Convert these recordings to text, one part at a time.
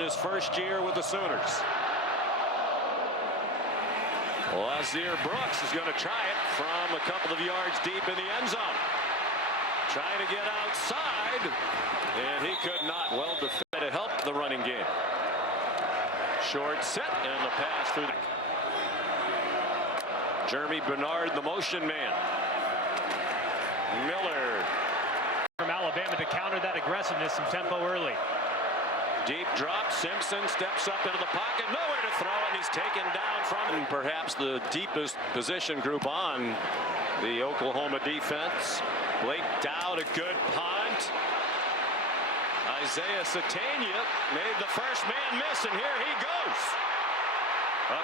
in his first year with the Sooners. Lazir Brooks is going to try it from a couple of yards deep in the end zone. Trying to get outside, and he could not. Well defended to help the running game. Short set, and the pass through. Jeremy Bernard, the motion man. Miller. From Alabama to counter that aggressiveness, some tempo early. Deep drop. Simpson steps up into the pocket. Nowhere to throw, and he's taken down from and perhaps the deepest position group on the Oklahoma defense. Blake Dowd, a good punt. Isaiah Satania made the first man miss, and here he goes.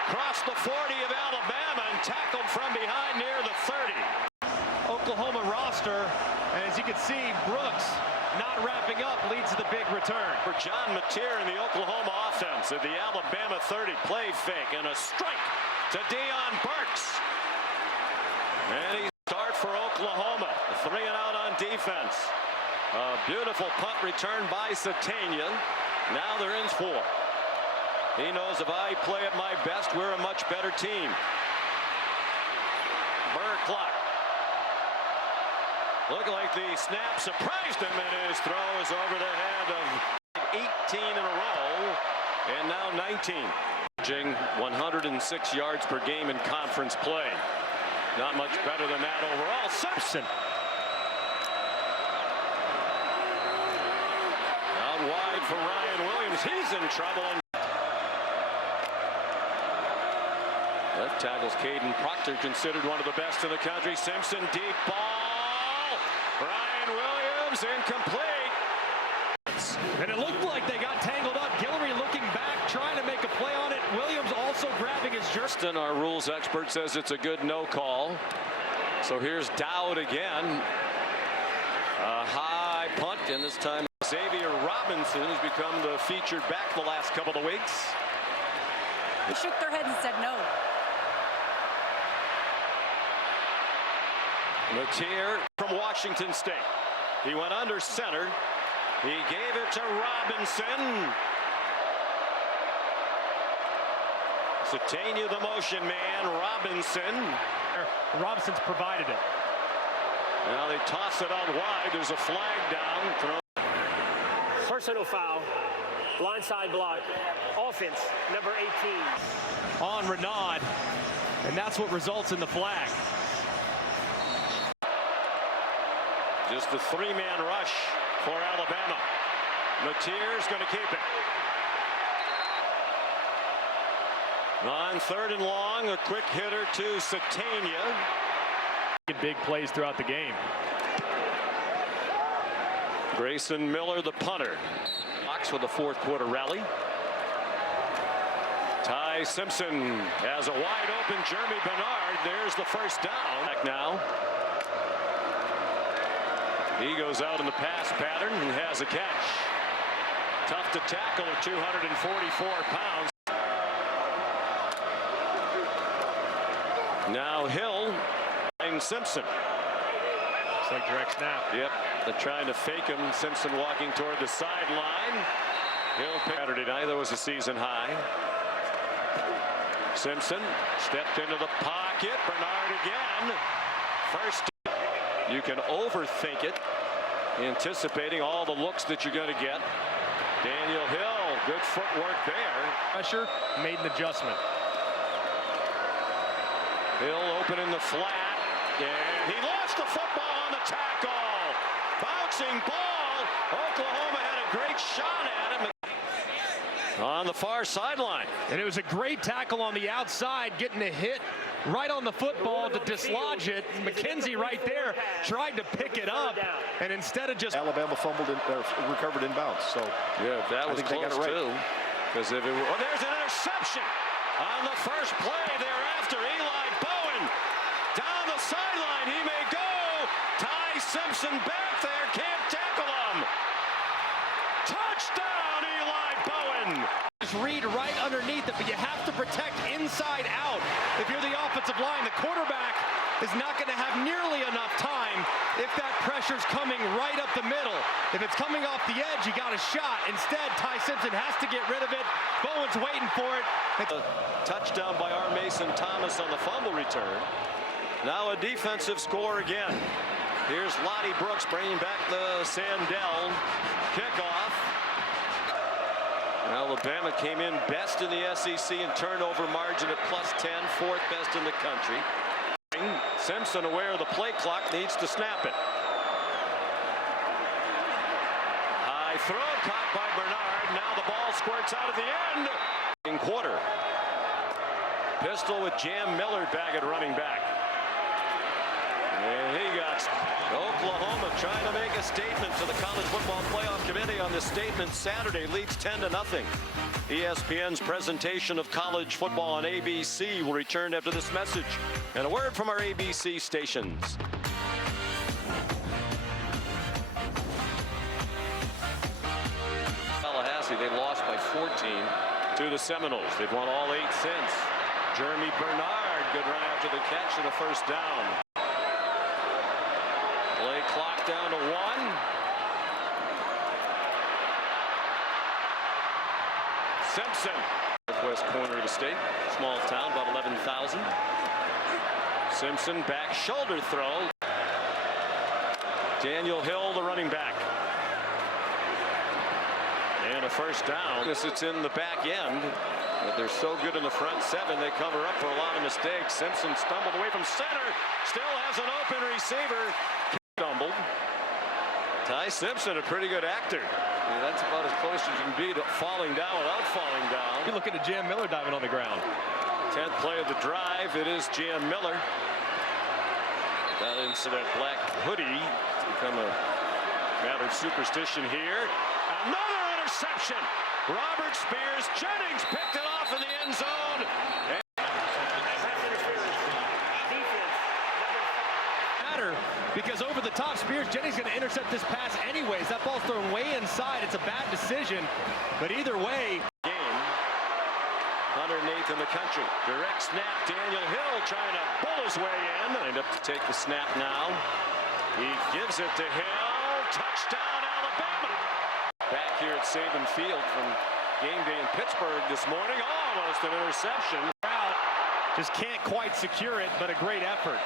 Across the 40 of Alabama and tackled from behind near the 30. Oklahoma roster, and as you can see, Brooks not wrapping up leads to the big return. For John Mateer in the Oklahoma offense at the Alabama 30, play fake and a strike to Deion Burks. And he starts for Oklahoma, 3 and out on defense. A beautiful punt return by Satania. Now they're in 4. He knows if I play at my best, we're a much better team. Burr clock. Looked like the snap surprised him, and his throw is over the head of 18 in a row, and now 19. Averaging 106 yards per game in conference play. Not much better than that overall. Simpson. Out wide for Ryan Williams. He's in trouble. Left tackles Caden Proctor, considered one of the best in the country. Simpson, deep ball. Ryan Williams, incomplete. And it looked like they got tangled up. Guillory looking back, trying to make a play on it. Williams also grabbing his jersey. Our rules expert says it's a good no call. So here's Dowd again. A high punt, and this time Xavier Robinson has become the featured back the last couple of weeks. They shook their heads and said no. Mateer from Washington State. He went under center. He gave it to Robinson. Satania, the motion man. Robinson's provided it. Now they toss it out wide. There's a flag down. Personal foul. Blindside block. Offense, number 18. On Renaud. And that's what results in the flag. Just a 3-man rush for Alabama. Mateer's going to keep it. On 3rd and long, a quick hitter to Satania. Big plays throughout the game. Grayson Miller, the punter. Fox with the 4th quarter rally. Ty Simpson has a wide open Jeremy Bernard. There's the first down. Back now. He goes out in the pass pattern and has a catch. Tough to tackle at 244 pounds. Now Hill and Simpson. Looks like direct snap. Yep, they're trying to fake him. Simpson walking toward the sideline. Hill picked Saturday night. That was a season high. Simpson stepped into the pocket. Bernard again. First. You can overthink it, anticipating all the looks that you're going to get. Daniel Hill, good footwork there. Pressure, made an adjustment. Hill open in the flat, and he lost the football on the tackle. Bouncing ball. Oklahoma had a great shot at him on the far sideline. And it was a great tackle on the outside, getting a hit right on the football to dislodge it. McKenzie right there tried to pick it up, and instead of just Alabama fumbled and recovered in bounds. So yeah, that was close right. too. Because if it were, oh, there's an interception on the first play thereafter. Eli Bowen down the sideline. He may go. Ty Simpson back there, can't tackle him. Touchdown, Eli Bowen. Just read right underneath it, but you have to protect inside out if you're the offensive line. The quarterback is not going to have nearly enough time if that pressure's coming right up the middle. If it's coming off the edge, you got a shot. Instead, Ty Simpson has to get rid of it. Bowen's waiting for it. A touchdown by our Mason Thomas on the fumble return. Now a defensive score again. Here's Lottie Brooks bringing back the Sandell kickoff. Alabama came in best in the SEC in turnover margin at +10, fourth best in the country. Simpson, aware of the play clock, needs to snap it. High throw caught by Bernard. Now the ball squirts out at the end. In quarter. Pistol with Jam Miller back at running back. And he got Oklahoma trying to make a statement to the College Football Playoff Committee on this statement Saturday. Leads 10-0. ESPN's presentation of college football on ABC will return after this message and a word from our ABC stations. Tallahassee, they lost by 14 to the Seminoles. They've won all 8 since. Jeremy Bernard, good run after the catch and a first down. Play clock down to 1. Simpson, northwest corner of the state, small town, about 11,000. Simpson, back shoulder throw. Daniel Hill, the running back. And a first down. It's in the back end, but they're so good in the front 7, they cover up for a lot of mistakes. Simpson stumbled away from center, still has an open receiver. Stumbled. Ty Simpson, a pretty good actor. Yeah, that's about as close as you can be to falling down without falling down. You're looking at Jam Miller diving on the ground. 10th play of the drive. It is Jam Miller. Got into that black hoodie. It's become a matter of superstition here. Another interception. Robert Spears. Jennings picked it off in the end zone. Because over the top, Spears, Jennings going to intercept this pass anyways. That ball's thrown way inside. It's a bad decision, but either way. Game. 108th in the country. Direct snap. Daniel Hill trying to bull his way in. Lined up to take the snap now. He gives it to Hill. Touchdown, Alabama. Back here at Saban Field from game day in Pittsburgh this morning. Almost an interception. Just can't quite secure it, but a great effort.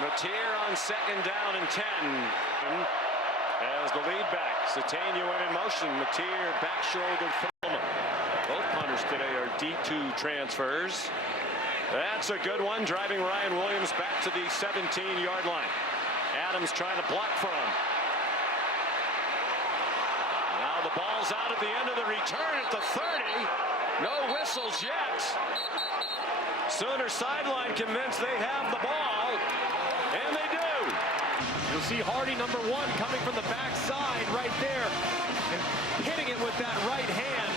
Matier on second down and 10 as the lead back. Satania went in motion. Matier back shoulder throw. Both punters today are D2 transfers. That's a good one, driving Ryan Williams back to the 17-yard line. Adams trying to block for him. Now the ball's out at the end of the return at the 30. No whistles yet. Sooner sideline convinced they have the ball. And they do. You'll see Hardy, number 1, coming from the backside right there and hitting it with that right hand.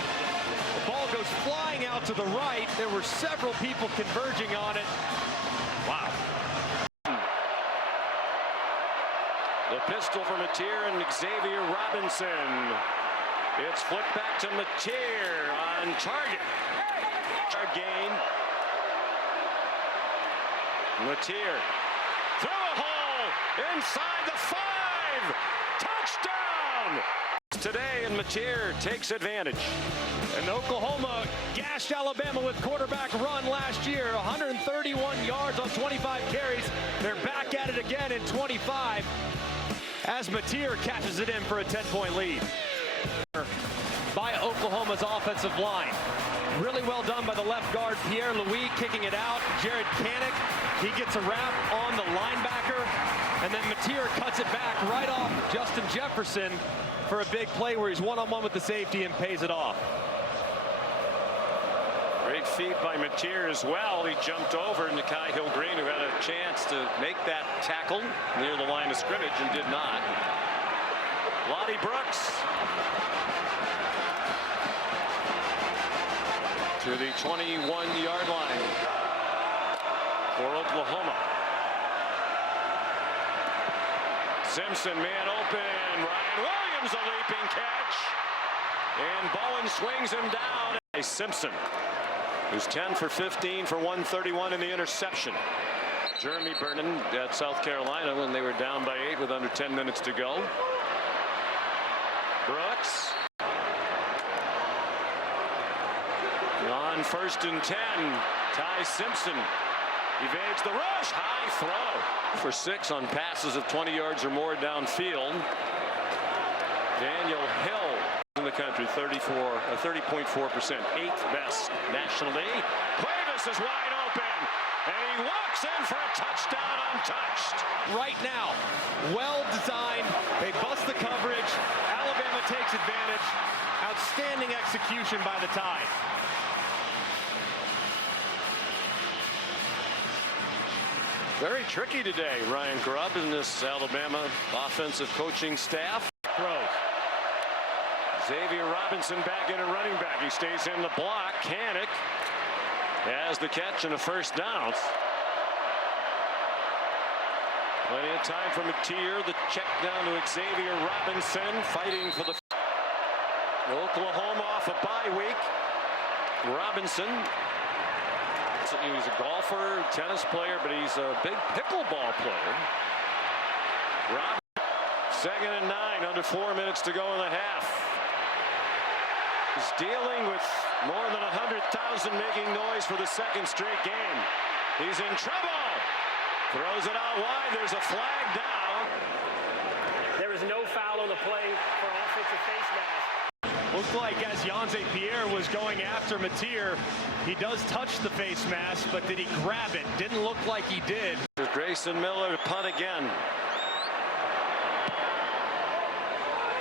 The ball goes flying out to the right. There were several people converging on it. Wow. The pistol for Matier and Xavier Robinson. It's flipped back to Matier on target. Gain. Matier. Through a hole inside the 5. Touchdown today, and Matier takes advantage. And Oklahoma gashed Alabama with quarterback run last year. 131 yards on 25 carries. They're back at it again in 25 as Matier catches it in for a 10-point lead. By Oklahoma's offensive line. Really well done by the left guard, Pierre Louis, kicking it out. Jared Kanik, he gets a wrap on the linebacker. And then Matier cuts it back right off Justin Jefferson for a big play where he's one-on-one with the safety and pays it off. Great feed by Matier as well. He jumped over Nakai Hill-Green, who had a chance to make that tackle near the line of scrimmage and did not. Lottie Brooks to the 21-yard line for Oklahoma. Simpson, man open. Ryan Williams, a leaping catch. And Bowen swings him down. Simpson. who's 10 for 15 for 131 in the interception. Jeremy Vernon at South Carolina when they were down by 8 with under 10 minutes to go. Brooks on 1st and 10. Ty Simpson evades the rush. High throw for 6 on passes of 20 yards or more downfield. Daniel Hill in the country, 30.4%, 8th best nationally. Cuevas is wide open, and he walks in for a touchdown untouched. Right now, well designed. They bust the coverage. Alabama takes advantage. Outstanding execution by the Tide. Very tricky today, Ryan Grubb and this Alabama offensive coaching staff. Throws. Xavier Robinson back in a running back. He stays in the block. Kanik has the catch and a first down. Plenty of time for Mateer. The check down to Xavier Robinson, fighting for the Oklahoma off a bye week. Robinson, he's a golfer, tennis player, but he's a big pickleball player. Robinson, 2nd and 9, under 4 minutes to go in the half. He's dealing with more than 100,000 making noise for the 2nd straight game. He's in trouble. Throws it out wide. There's a flag down. There is no foul on the play for offensive face mask. Looked like as Yonze Pierre was going after Mateer, he does touch the face mask, but did he grab it? Didn't look like he did. There's Grayson Miller to punt again.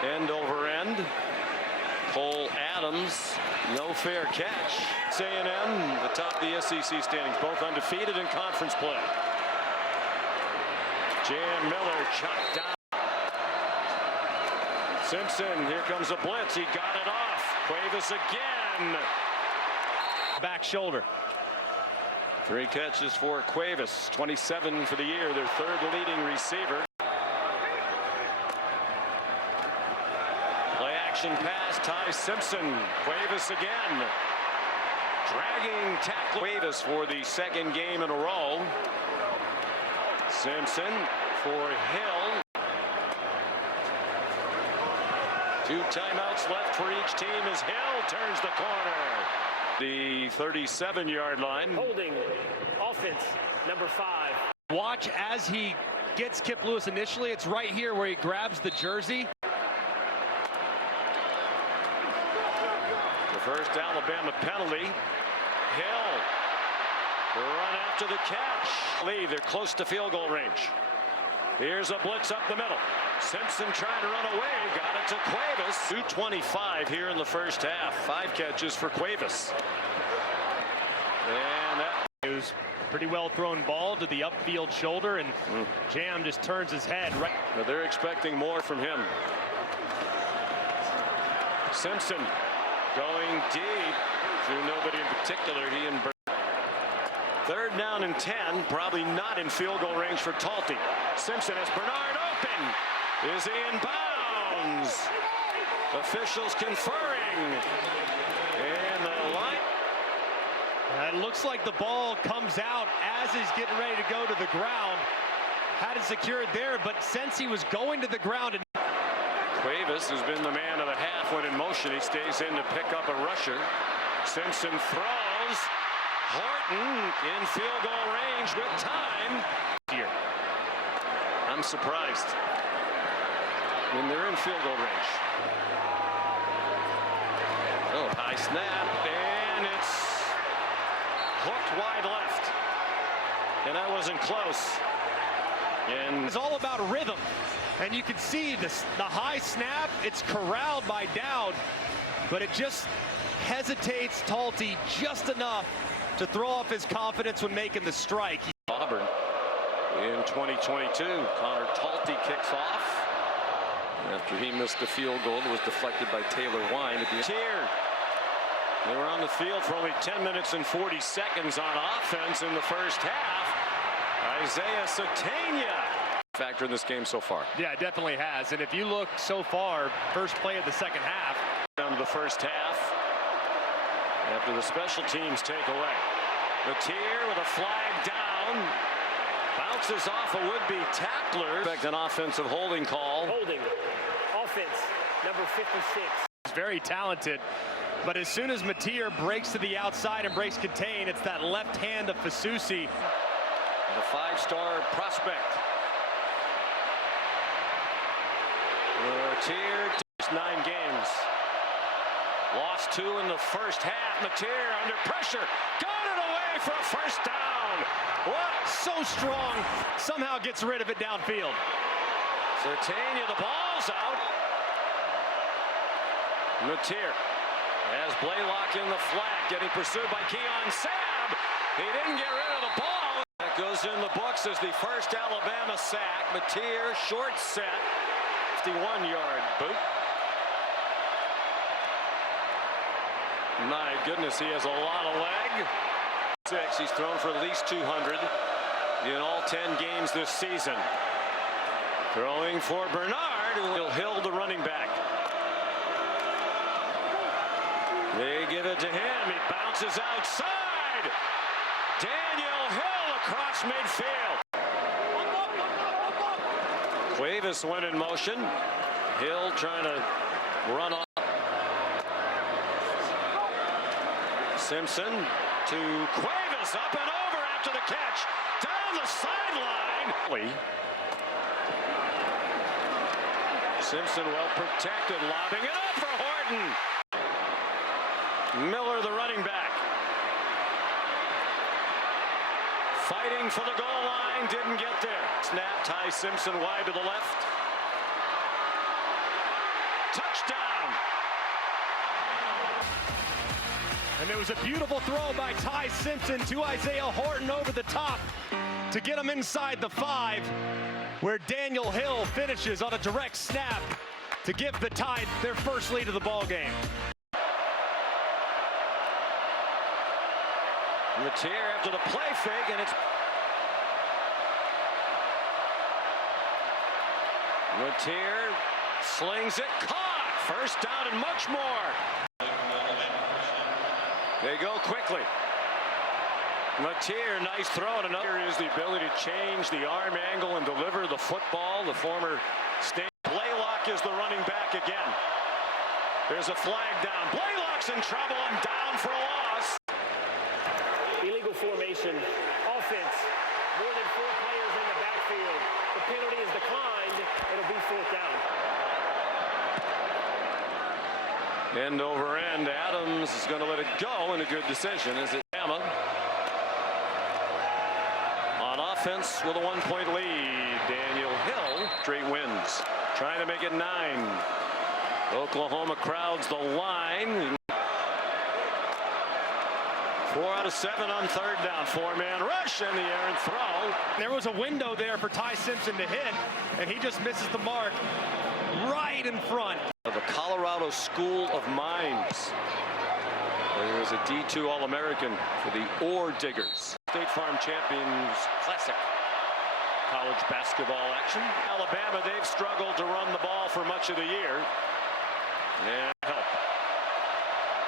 End over end. Cole Adams, no fair catch. A&M, the top of the SEC standings, both undefeated in conference play. Jan Miller chopped down. Simpson, here comes a blitz. He got it off. Cuevas again. Back shoulder. 3 catches for Cuevas, 27 for the year, their 3rd leading receiver. Play action pass, Ty Simpson. Cuevas again. Dragging tackle. Cuevas for the 2nd game in a row. Simpson for Hill. 2 timeouts left for each team as Hill turns the corner. The 37-yard line. Holding offense, number 5. Watch as he gets Kip Lewis initially. It's right here where he grabs the jersey. The first Alabama penalty. Hill run after the catch. Lee, they're close to field goal range. Here's a blitz up the middle. Simpson trying to run away. Got it to Cuevas. 2:25 here in the first half. 5 catches for Cuevas. And that was pretty well thrown ball to the upfield shoulder, and Jam just turns his head right. But they're expecting more from him. Simpson going deep to nobody in particular. He and 3rd down and 10, probably not in field goal range for Talty. Simpson has Bernard open. Is he in bounds? Officials conferring. And the line. It looks like the ball comes out as he's getting ready to go to the ground. Had it secured there, but since he was going to the ground. Cuevas has been the man of the half when in motion. He stays in to pick up a rusher. Simpson throws. Horton in field goal range with time. Here. I'm surprised. When they're in field goal range. Oh, high snap, and it's hooked wide left. And that wasn't close. And it's all about rhythm. And you can see this, the high snap, it's corralled by Dowd, but it just hesitates Talty just enough to throw off his confidence when making the strike. Auburn in 2022. Connor Talty kicks off after he missed a field goal that was deflected by Taylor Wine at the end. They were on the field for only 10 minutes and 40 seconds on offense in the first half. Isaiah Satania factor in this game so far. Yeah, it definitely has. And if you look so far, first play of the 2nd half. Down to the first half. after the special teams takeaway. Matier with a flag down. Bounces off a would-be tackler. Expect an offensive holding call. Holding. Offense, number 56. He's very talented, but as soon as Matier breaks to the outside and breaks contain, it's that left hand of Fasusi. The five-star prospect. Matier, 9 games. Lost 2 in the first half. Matier under pressure. Got it away for a first down. What? So strong. Somehow gets rid of it downfield. Sertania, the ball's out. Matier has Blaylock in the flat, getting pursued by Keon Sabb. He didn't get rid of the ball. That goes in the books as the first Alabama sack. Matier, short set, 51-yard boot. My goodness, he has a lot of leg. 6, he's thrown for at least 200 in all 10 games this season. Throwing for Bernard, who will Hill, the running back. They give it to him. He bounces outside. Daniel Hill across midfield. Cuevas went in motion. Hill trying to run off. Simpson to Cuevas, up and over after the catch. Down the sideline. Simpson well protected, lobbing it up for Horton. Miller, the running back. Fighting for the goal line, didn't get there. Snap, Ty Simpson wide to the left. Touchdown. And there was a beautiful throw by Ty Simpson to Isaiah Horton over the top to get him inside the 5, where Daniel Hill finishes on a direct snap to give the Tide their first lead of the ball game. Matier after the play fake, and it's Matier slings it, caught, first down and much more. They go quickly. Matier, nice throw, and another is the ability to change the arm angle and deliver the football. The former state. Blaylock is the running back again. There's a flag down. Blaylock's in trouble and down for a loss. Illegal formation. Offense. More than 4 players in the backfield. The penalty is declined. It'll be 4th down. End over end. Adams is going to let it go, and a good decision. Is it Bama? On offense with a 1-point lead. Daniel Hill, straight wins. Trying to make it 9. Oklahoma crowds the line. 4 out of 7 on 3rd down. 4-man rush and the errant throw. There was a window there for Ty Simpson to hit, and he just misses the mark right in front. Of the Colorado School of Mines. There was a D2 All-American for the Ore Diggers. State Farm Champions Classic college basketball action. Alabama, they've struggled to run the ball for much of the year. And help.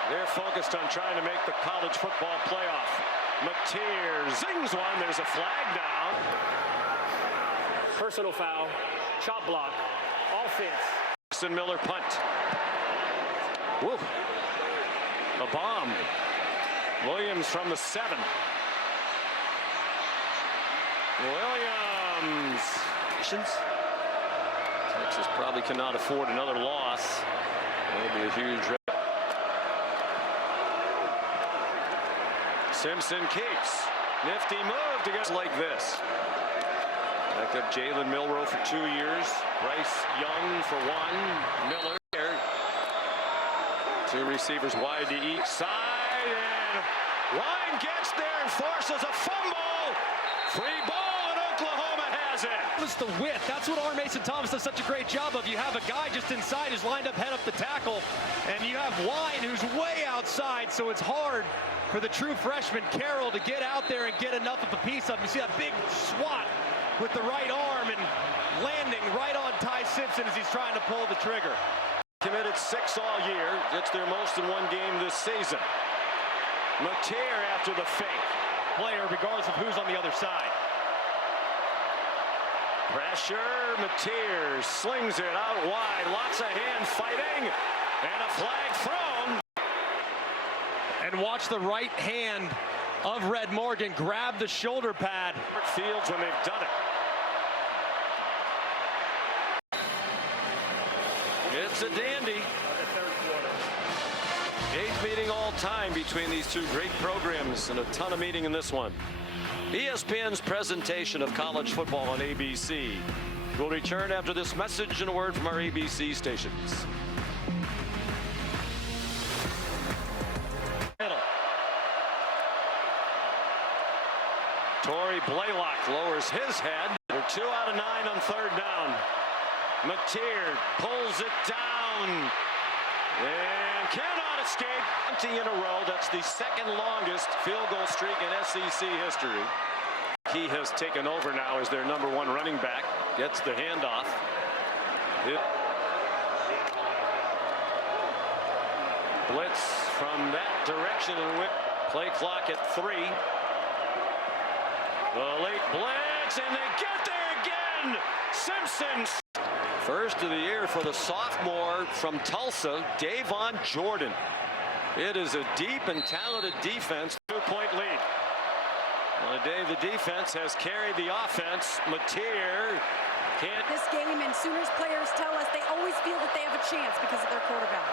They're focused on trying to make the college football playoff. Matier zings one. There's a flag down. Personal foul. Chop block. Offense. Miller punt. Woo. A bomb. Williams from the 7. Williams. Texas probably cannot afford another loss. That'll be a huge rip. Simpson keeps. Nifty move to get like this. Back up Jalen Milroe for 2 years. Bryce Young for 1. Miller. 2 receivers wide to each side. And Wine gets there and forces a fumble. Free ball, and Oklahoma has it. It's the width. That's what R. Mason Thomas does such a great job of. You have a guy just inside who's lined up, head up the tackle, and you have Wine who's way outside, so it's hard for the true freshman Carroll to get out there and get enough of a piece of him. You see that big swat with the right arm and landing right on Ty Simpson as he's trying to pull the trigger. Committed 6 all year. It's their most in 1 game this season. Mateer after the fake. Player regardless of who's on the other side. Pressure, Mateer slings it out wide. Lots of hand fighting. And a flag thrown. And watch the right hand of Red Morgan grab the shoulder pad. Fields when they've done it. It's a dandy. Eighth meeting all time between these two great programs, and a ton of meeting in this one. ESPN's presentation of college football on ABC will return after this message and a word from our ABC stations. Torrey Blaylock lowers his head. They're 2 out of 9 on third down. Mateer pulls it down and cannot escape. 20 in a row. That's the second longest field goal streak in SEC history. He has taken over now as their #1 running back. Gets the handoff. Blitz from that direction and whip. Play clock at 3. The late blitz, and they get there again. Simpson. First of the year for the sophomore from Tulsa, Davon Jordan. It is a deep and talented defense. 2-point lead. On a day the defense has carried the offense. Mateer can't. This game, and Sooners players tell us they always feel that they have a chance because of their quarterback.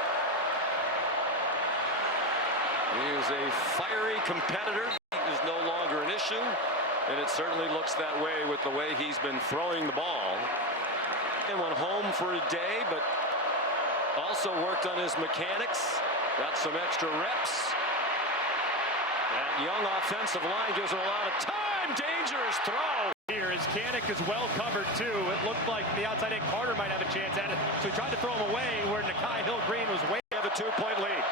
He is a fiery competitor. He is no longer an issue. And it certainly looks that way with the way he's been throwing the ball. And went home for a day, but also worked on his mechanics. Got some extra reps. That young offensive line gives him a lot of time. Dangerous throw. Here, his Kanik is well covered too. It looked like the outside end Carter might have a chance at it. So he tried to throw him away where Nakai Hill-Green was way. They have a 2-point lead.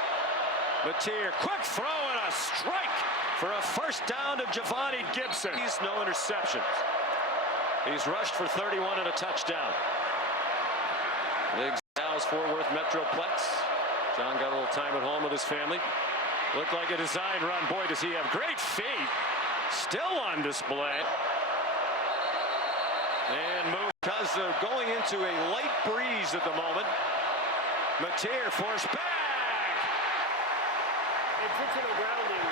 Mateer, quick throw and a strike for a first down to Javani Gibson. He's no interceptions. He's rushed for 31 and a touchdown. Big Dallas Fort Worth Metroplex. John got a little time at home with his family. Looked like a design run. Boy, does he have great feet. Still on display. And move because they're going into a light breeze at the moment. Mateer forced back. Intentional grounding.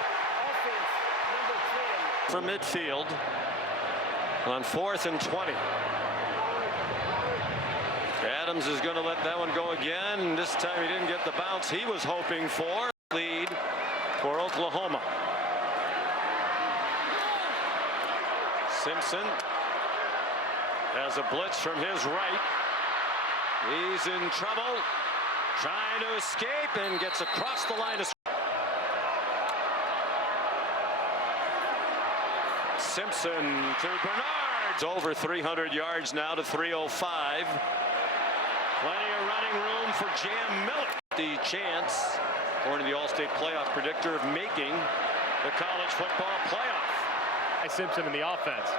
Offense number 10. From midfield on 4th and 20. Adams is going to let that one go again. This time he didn't get the bounce he was hoping for. Lead for Oklahoma. Simpson has a blitz from his right. He's in trouble, trying to escape, and gets across the line of Simpson to Bernard's over 300 yards now to 305. Plenty of running room for Jam Miller. The chance, according to the All-State Playoff predictor, of making the college football playoff. Simpson in the offense.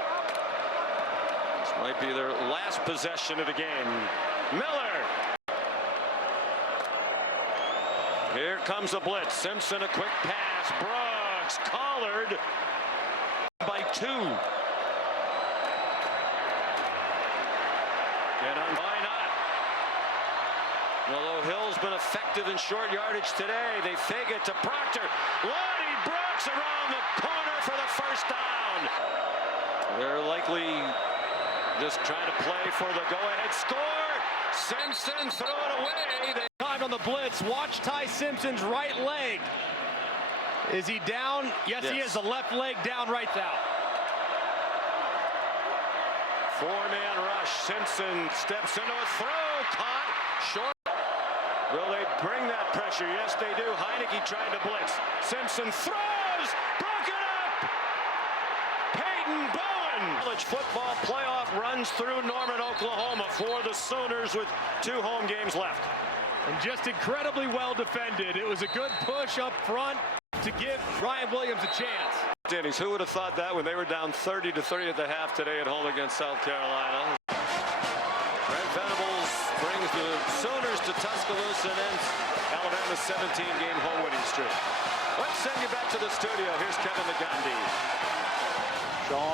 This might be their last possession of the game. Miller. Here comes a blitz. Simpson, a quick pass. Brooks collared by 2. And why not? Although Hill's been effective in short yardage today, they fake it to Proctor. Lonnie Brooks around the corner for the first down. They're likely just trying to play for the go-ahead score. Simpson threw it away. Time on the blitz. Watch Ty Simpson's right leg. Is he down? Yes, he is. The left leg down right now. 4-man rush. Simpson steps into a throw. Caught. Short. Will they bring that pressure? Yes, they do. Heineke tried to blitz. Simpson throws. Broken up. Peyton Bowen. College football playoff runs through Norman, Oklahoma for the Sooners with 2 home games left. And just incredibly well defended. It was a good push up front to give Ryan Williams a chance. Denny's, who would have thought that when they were down 30-3 at the half today at home against South Carolina? Brent Venables brings brings the Sooners to Tuscaloosa and ends Alabama's 17-game home winning streak. Let's send you back to the studio. Here's Kevin McGandhi. Sean.